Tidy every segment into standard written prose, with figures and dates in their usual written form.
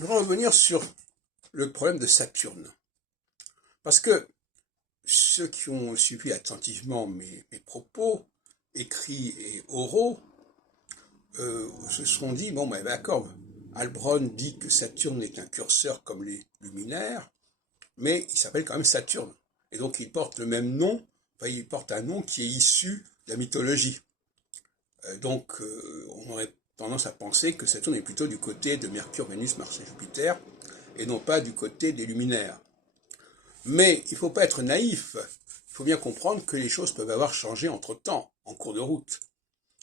Je voudrais revenir sur le problème de Saturne. Parce que ceux qui ont suivi attentivement mes propos, écrits et oraux, se sont dit, bon, ben d'accord, Heilbronn dit que Saturne est un curseur comme les luminaires, mais il s'appelle quand même Saturne. Et donc il porte le même nom, enfin il porte un nom qui est issu de la mythologie. On aurait tendance à penser que Saturne est plutôt du côté de Mercure, Vénus, Mars et Jupiter, et non pas du côté des luminaires. Mais il ne faut pas être naïf, il faut bien comprendre que les choses peuvent avoir changé entre-temps, en cours de route,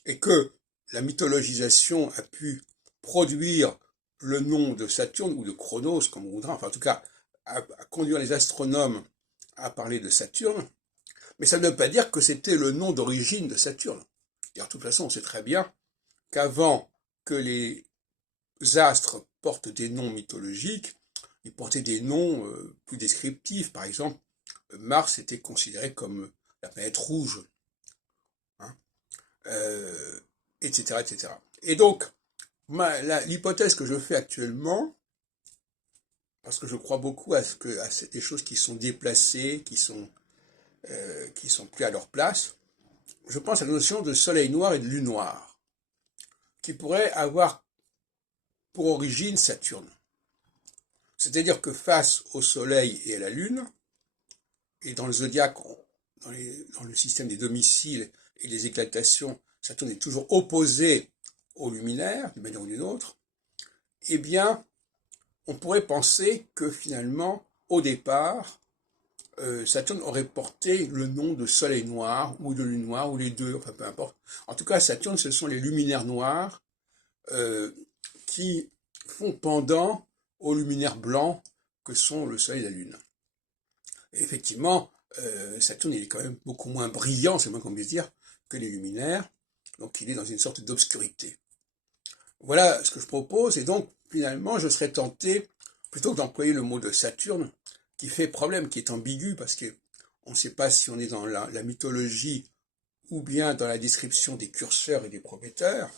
et que la mythologisation a pu produire le nom de Saturne, ou de Chronos, comme on voudra, enfin en tout cas, à conduire les astronomes à parler de Saturne, mais ça ne veut pas dire que c'était le nom d'origine de Saturne. Et de toute façon, on sait très bien qu'avant que les astres portent des noms mythologiques, ils portaient des noms plus descriptifs. Par exemple, Mars était considéré comme la planète rouge, hein, etc., etc. Et donc, l'hypothèse que je fais actuellement, parce que je crois beaucoup à des choses qui sont déplacées, qui sont plus à leur place, je pense à la notion de soleil noir et de lune noire, qui pourrait avoir pour origine Saturne. C'est-à-dire que face au soleil et à la lune, et dans le zodiaque, dans le système des domiciles et des éclatations, Saturne est toujours opposé aux luminaires, d'une manière ou d'une autre, eh bien, on pourrait penser que finalement, au départ, Saturne aurait porté le nom de soleil noir, ou de lune noire, ou les deux, enfin peu importe. En tout cas, Saturne, ce sont les luminaires noirs qui font pendant aux luminaires blancs que sont le soleil et la lune. Et effectivement, Saturne il est quand même beaucoup moins brillant, c'est moins qu'on puisse dire, que les luminaires, donc il est dans une sorte d'obscurité. Voilà ce que je propose, et donc finalement je serais tenté, plutôt que d'employer le mot de Saturne, qui fait problème, qui est ambigu, parce qu'on ne sait pas si on est dans la mythologie ou bien dans la description des curseurs et des prometteurs,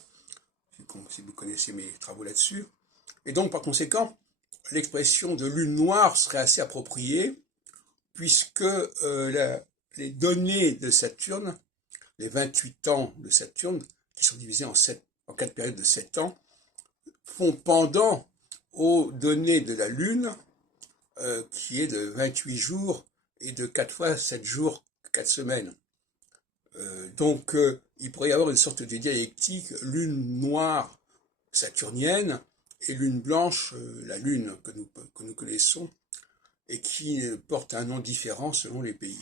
si vous connaissez mes travaux là-dessus. Et donc par conséquent, l'expression de lune noire serait assez appropriée, puisque les données de Saturne, les 28 ans de Saturne, qui sont divisés en 4 périodes de 7 ans, font pendant aux données de la Lune, qui est de 28 jours et de 4 fois 7 jours, 4 semaines. Il pourrait y avoir une sorte de dialectique lune noire saturnienne et lune blanche, la Lune que nous connaissons, et qui porte un nom différent selon les pays.